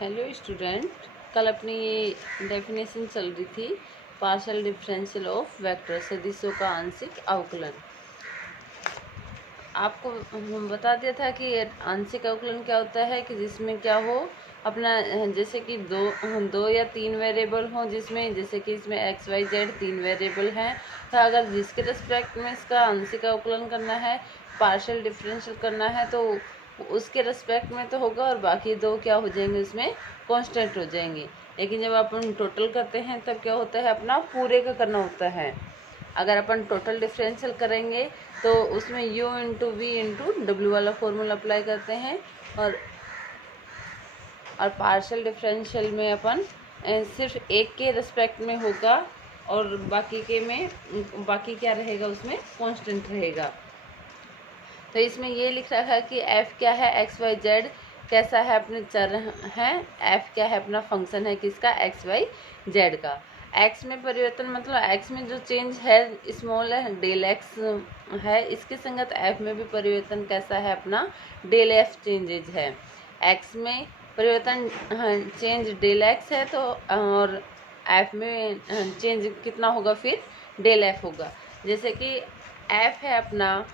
Hello student, कल अपनी ये डेफिनेशन चल रही थी पार्शियल डिफरेंशियल ऑफ वेक्टर सदिशों का आंशिक अवकलन। आपको हम बता दिया था कि आंशिक अवकलन क्या होता है कि जिसमें क्या हो अपना जैसे कि दो या तीन वेरिएबल हो, जिसमें जैसे कि इसमें एक्स वाई जेड तीन वेरिएबल हैं। तो अगर जिसके रिस्पेक्ट में इसका आंशिक अवकलन करना है, पार्शियल डिफरेंशियल करना है, तो उसके रिस्पेक्ट में तो होगा और बाकी दो क्या हो जाएंगे, उसमें कांस्टेंट हो जाएंगे। लेकिन जब अपन टोटल करते हैं तब क्या होता है, अपना पूरे का करना होता है। अगर अपन टोटल डिफरेंशियल करेंगे तो उसमें u into V into W वाला फॉर्मूला अप्लाई करते हैं, और पार्शियल डिफरेंशियल में अपन सिर्फ एक के रिस्पेक्ट में होगा और बाकी क्या रहेगा, उसमें कांस्टेंट रहेगा। तो इसमें ये लिख रखा है कि f क्या है, एक्स वाई जेड कैसा है, अपने चर हैं। f क्या है, अपना फंक्शन है किसका, एक्स वाई जेड का। x में परिवर्तन मतलब x में जो चेंज है स्मॉल है, डेल x है। इसके संगत f में भी परिवर्तन कैसा है, अपना डेल f चेंजेज है। x में परिवर्तन चेंज डेल x है, तो और f में चेंज कितना होगा, फिर डेल f होगा। जैसे कि f है अपना,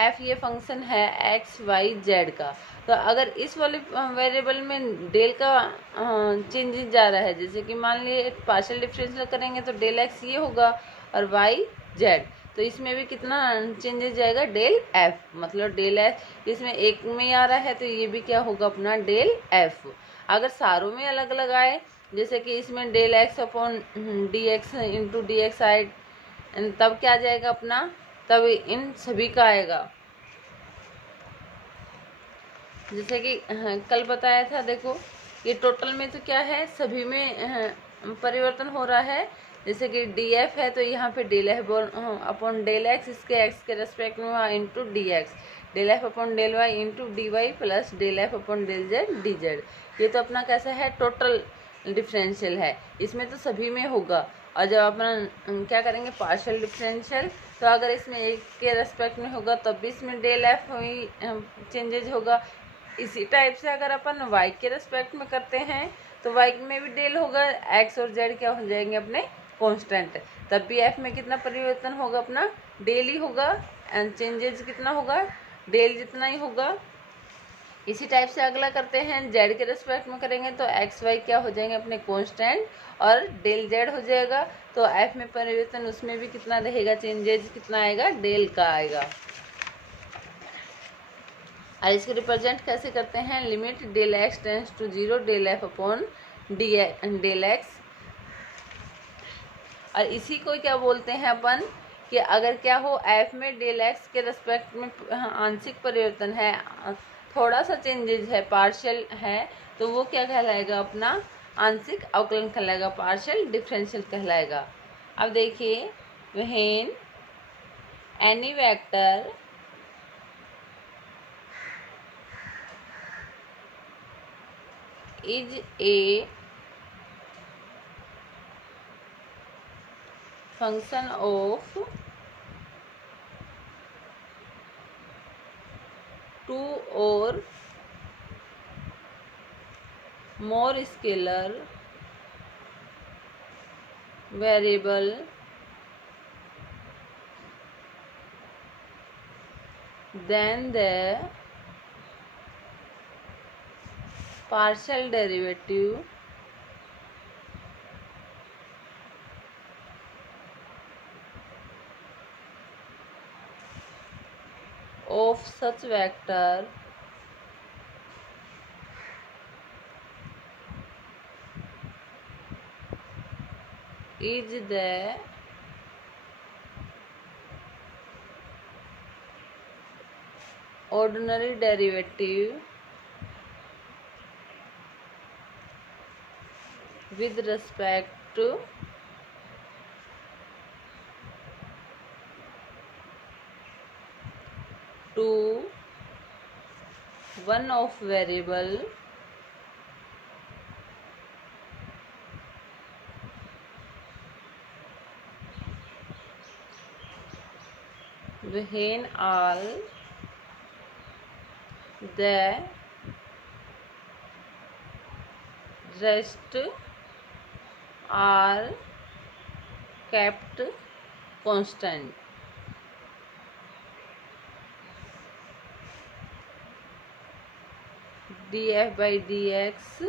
f ये फंक्शन है एक्स वाई जेड का। तो अगर इस वाले वेरिएबल में डेल का चेंजेस जा रहा है, जैसे कि मान लिए पार्शियल डिफरेंशियल करेंगे तो डेल एक्स ये होगा और वाई जेड, तो इसमें भी कितना चेंजेस जाएगा, डेल एफ। मतलब डेल एफ इसमें एक में आ रहा है तो ये भी क्या होगा, अपना डेल एफ। अगर सारों में अलग अलग आए, जैसे कि इसमें del X upon D X into D X आए, तब क्या जाएगा अपना, तब इन सभी का आएगा। जैसे कि कल बताया था, देखो ये टोटल में तो क्या है, सभी में परिवर्तन हो रहा है। जैसे कि डी एफ है तो यहाँ पे del F upon del X, इसके एक्स के रेस्पेक्ट में हुआ into D X, del F upon del Y into D Y plus del F upon del Z D Z. ये तो अपना कैसा है, टोटल डिफरेंशियल है, इसमें तो सभी में होगा। और जब अपन क्या करेंगे, पार्शियल डिफरेंशियल, तो अगर इसमें एक के रेस्पेक्ट में होगा तब भी इसमें डेल एफ ही चेंजेज होगा। इसी टाइप से अगर अपन y के रेस्पेक्ट में करते हैं तो y में भी डेल होगा, x और z क्या हो जाएंगे, अपने कांस्टेंट। तब भी f में कितना परिवर्तन होगा, अपना डेल ही होगा, एंड चेंजेस कितना होगा, डेल जितना ही होगा। इसी टाइप से अगला करते हैं, z के रेस्पेक्ट में करेंगे तो x y क्या हो जाएंगे, अपने कांस्टेंट, और डेल z हो जाएगा। तो f में परिवर्तन उसमें भी कितना रहेगा, चेंजेस कितना आएगा, डेल का आएगा। और इसको रिप्रेजेंट कैसे करते हैं, limit del X tends to zero del F upon del X. और इसी को क्या बोलते हैं अपन, कि अगर क्या हो एफ में डेल एक्स के रेस्पेक्ट में आंशिक परिवर्तन है, थोड़ा सा चेंजेज है, पार्शियल है, तो वो क्या कहलाएगा, अपना आंशिक अवकलन कहलाएगा, पार्शियल डिफरेंशियल कहलाएगा। अब देखिए, when any vector is a function of two or more scalar variable, then the partial derivative of such vector is the ordinary derivative with respect to one of variable when all the rest are kept constant. df by dx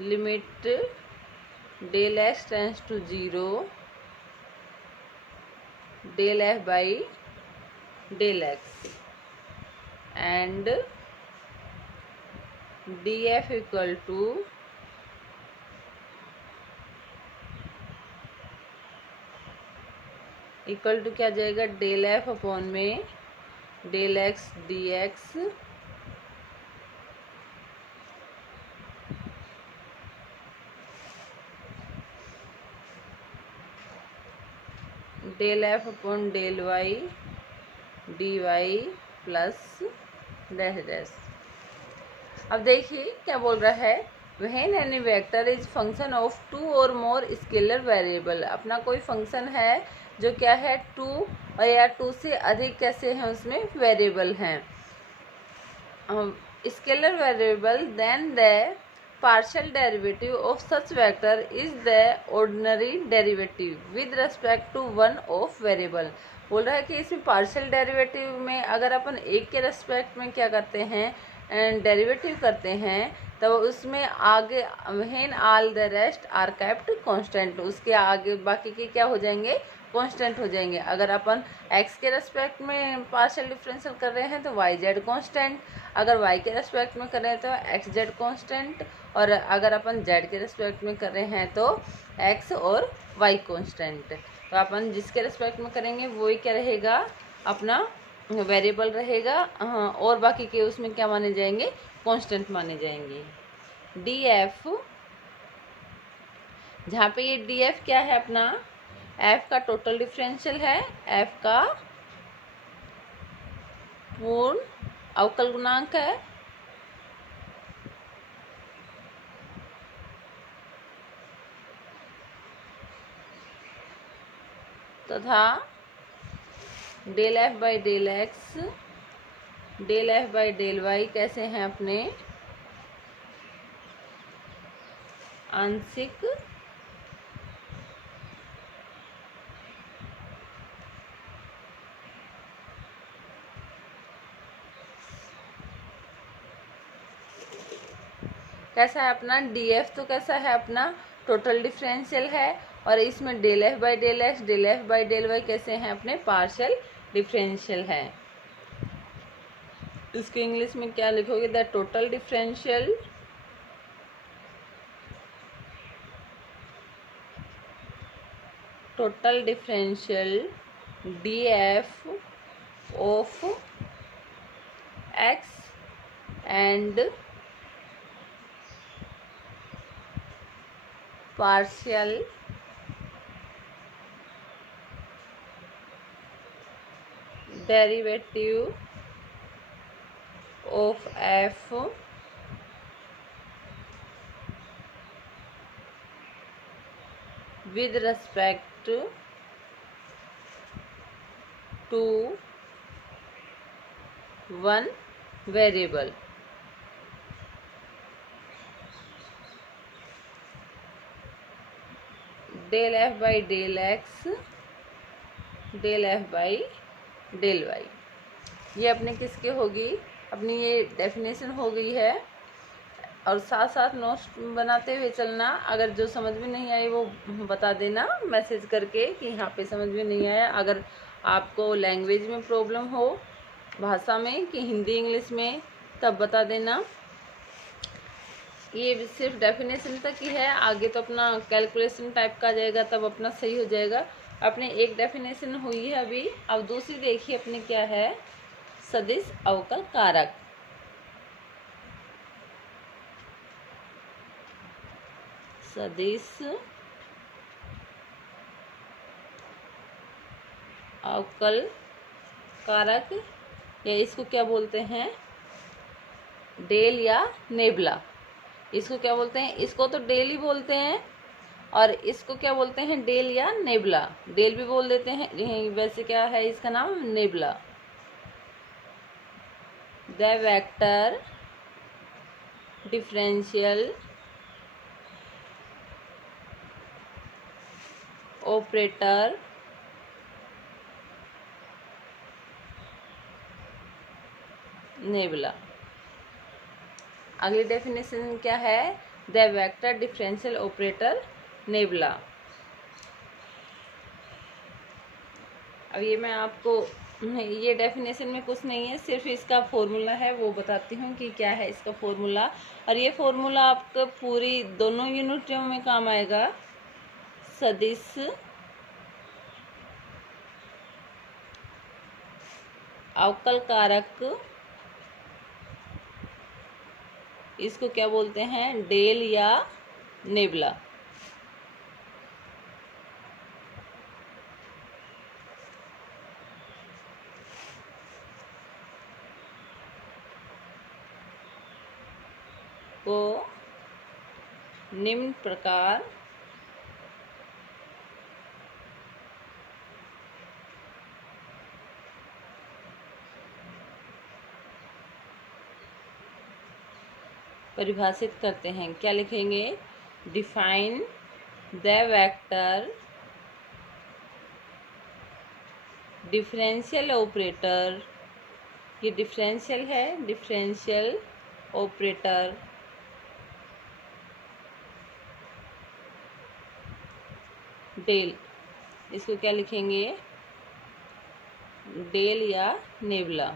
limit del x tends to 0 del f by del x and df equal to क्या आ जाएगा, del F upon में del X D X del F upon del Y D Y plus dash dash. अब देखिए क्या बोल रहा है, when any vector is function of two or more scalar variable. अपना कोई फंक्शन है जो क्या है, टू और या टू से अधिक कैसे हैं उसमें वेरिएबल हैं, scalar variable, then the partial derivative of such vector is the ordinary derivative with respect to one of variable। बोल रहा है कि इसमें पार्शियल डेरिवेटिव में अगर अपन एक के रेस्पेक्ट में क्या करते हैं, डेरिवेटिव करते हैं, तब उसमें आगे when all the rest are kept constant, उसके आगे बाकी के क्या हो जाएंगे, कांस्टेंट हो जाएंगे। अगर अपन x के रेस्पेक्ट में पार्शियल डिफरेंशियल कर रहे हैं तो वाई जेड कांस्टेंट, अगर y के रेस्पेक्ट में कर रहे हैं तो एक्स जेड कांस्टेंट, और अगर अपन z के रेस्पेक्ट में कर रहे हैं तो x और y कांस्टेंट। तो अपन जिसके रेस्पेक्ट में करेंगे वही क्या रहेगा, अपना वेरिएबल रहेगा, और बाकी के उसमें क्या माने जाएंगे, कांस्टेंट माने जाएंगे। df, जहाँ पे ये df क्या है, अपना f का टोटल डिफरेंशियल है, f का पूर्ण अवकल गुणांक है, तथा del F by del X del F by del Y कैसे हैं अपने आंशिक कैसा है अपना df, तो कैसा है अपना टोटल डिफरेंशियल है, और इसमें del F by del X del F by del Y कैसे हैं अपने पार्शियल डिफरेंशियल है। इसके इंग्लिश में क्या लिखोगे, the total differential df of x and partial derivative of f with respect to one variable। Del F by del X del F by del Y, ये अपने किसके होगी, अपनी ये डेफिनेशन हो गई है। और साथ साथ नोट्स बनाते हुए चलना, अगर जो समझ में नहीं आई वो बता देना मैसेज करके कि यहाँ पे समझ में नहीं आया। अगर आपको लैंग्वेज में प्रॉब्लम हो, भाषा में कि हिंदी इंग्लिश में, तब बता देना। ये सिर्फ डेफिनेशन तक ही है, आगे तो अपना कैलकुलेशन टाइप का आ जाएगा, तब अपना सही हो जाएगा। अपने एक डेफिनेशन हुई है अभी, अब दूसरी देखिए अपने क्या है, सदिश अवकल कारक। सदिश अवकल कारक, या इसको क्या बोलते हैं, डेल या नेबुला। इसको क्या बोलते हैं, इसको तो डेल ही बोलते हैं, और इसको क्या बोलते हैं, डेल या नेबुला। डेल भी बोल देते हैं, वैसे क्या है इसका नाम, nebula. The vector differential operator nebula. अगली डेफिनेशन क्या है? The vector differential operator nebula. अब ये मैं आपको ये डेफिनेशन में कुछ नहीं है, सिर्फ इसका फॉर्मूला है वो बताती हूँ कि क्या है इसका फॉर्मूला। और ये फॉर्मूला आपको पूरी दोनों यूनिटों में काम आएगा। सदिश अवकल कारक, इसको क्या बोलते हैं? डेल या नेबुला। को निम्न प्रकार परिभाषित करते हैं। क्या लिखेंगे? Define the vector differential operator, ये डिफरेंशियल है, डिफरेंशियल ऑपरेटर डेल, इसको क्या लिखेंगे? डेल या नेबुला।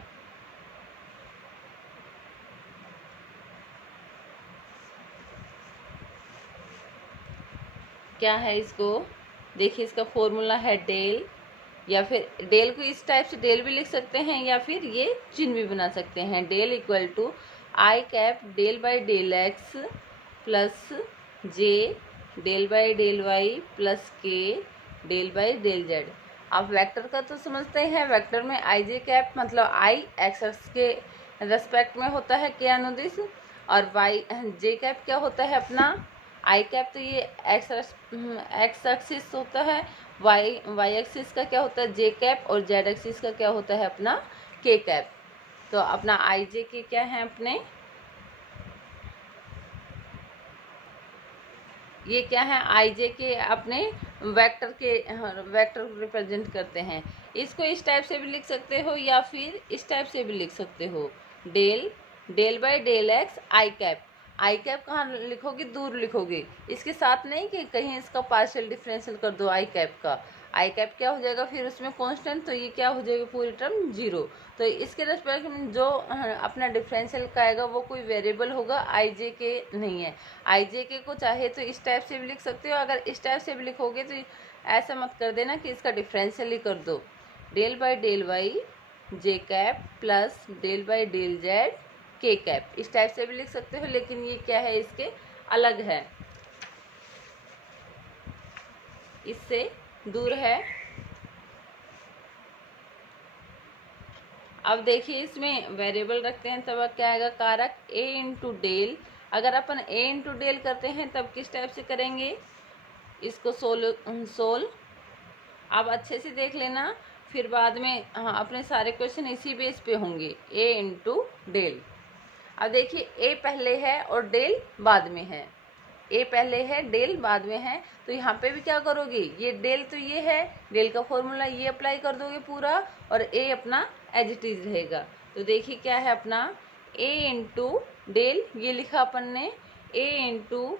क्या है इसको? देखिए इसका फॉर्मूला है डेल, या फिर डेल को इस टाइप से डेल भी लिख सकते हैं या फिर ये चिन्ह भी बना सकते हैं। Del equal to I cap del by del X plus J del by del Y plus K del by del Z. आप वेक्टर का तो समझते हैं, वेक्टर में आई जे कैप मतलब आई एक्स एक्स के रेस्पेक्ट में होता है के अनुदिश, और वाई जे कैप क्या होता है अपना? आई कैप तो ये एक्स एक्सिस होता है, वाई एक्सिस का क्या होता है? जे कैप, और जेड एक्सिस का क्या होता है अपना? के कैप। तो अपना आई जे के क्या है अपने? ये क्या है? आई जे के अपने वेक्टर के वेक्टर को रिप्रेजेंट करते हैं। इसको इस टाइप से भी लिख सकते हो या फिर इस टाइप से भी लिख सकते हो। Del by del X I cap. I cap कहाँ लिखोगे? दूर लिखोगे, इसके साथ नहीं कि कहीं इसका पार्शियल डिफरेंशियल कर दो आई कैप का। आई कैप क्या हो जाएगा फिर उसमें कांस्टेंट, तो ये क्या हो जाएगा पूरी टर्म जीरो। तो इसके रेस्पेक्ट में जो अपना डिफरेंशियल का आएगा वो कोई वेरिएबल होगा, आई जे के नहीं है। आई जे के को चाहे तो इस टाइप से भी लिख सकते हो, अगर इस टाइप से भी लिखोगे तो ऐसा मत कर देना कि इसका डिफरेंशियल ही कर दो। Del by del Y J cap plus del by del Z K cap, इस टाइप से भी लिख सकते हो, लेकिन ये क्या है? इसके अलग है, इससे दूर है। अब देखिए इसमें वेरिएबल रखते हैं तब क्या आएगा? कारक a इंटू डेल। अगर अपन a इंटू डेल करते हैं तब किस टाइप से करेंगे इसको? सोल्व आप अच्छे से देख लेना, फिर बाद में हाँ अपने सारे क्वेश्चन इसी बेस पे होंगे। a into del. अब देखिए a पहले है और डेल बाद में है, a पहले है डेल बाद में है, तो यहाँ पे भी क्या करोगे? ये डेल तो ये है, डेल का फॉर्मूला ये अप्लाई कर दोगे पूरा, और a अपना एज इट इज रहेगा। तो देखिए क्या है अपना? a इंटू डेल, ये लिखा अपन ने a इंटू,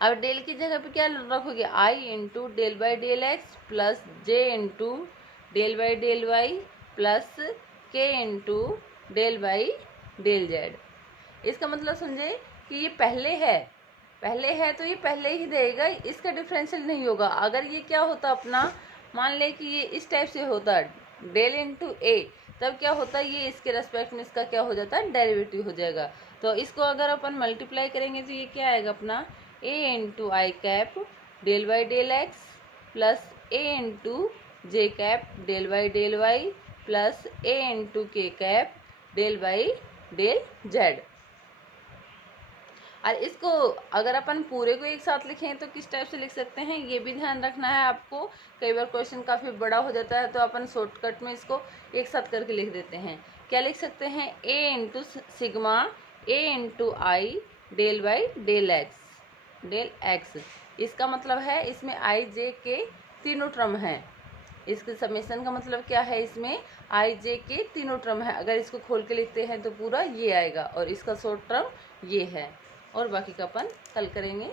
अब डेल की जगह पे क्या रखोगे? i into del by del X plus J into del by del Y plus K into del by del Z. इसका मतलब समझे कि ये पहले है तो ये पहले ही देगा, इसका डिफरेंशियल नहीं होगा। अगर ये क्या होता अपना, मान ले कि ये इस टाइप से होता डेल इंटू ए, तब क्या होता? ये इसके रेस्पेक्ट में इसका क्या हो जाता है? डेरिवेटिव हो जाएगा। तो इसको अगर अपन मल्टीप्लाई करेंगे तो ये क्या आएगा अपना? A into I cap del by del X plus A into J cap del by del Y plus A into K cap del by del Z. और इसको अगर अपन पूरे को एक साथ लिखें तो किस टाइप से लिख सकते हैं, ये भी ध्यान रखना है आपको। कई बार क्वेश्चन काफ़ी बड़ा हो जाता है तो अपन शॉर्टकट में इसको एक साथ करके लिख देते हैं। क्या लिख सकते हैं? a into sigma A into I del by del X. इसका मतलब है इसमें आई जे के तीनों टर्म हैं। इसके समेशन का मतलब क्या है, इसमें आई जे के तीनों टर्म है। अगर इसको खोल के लिखते हैं तो पूरा ये आएगा और इसका शॉर्ट टर्म ये है। और बाकी का अपन कल करेंगे।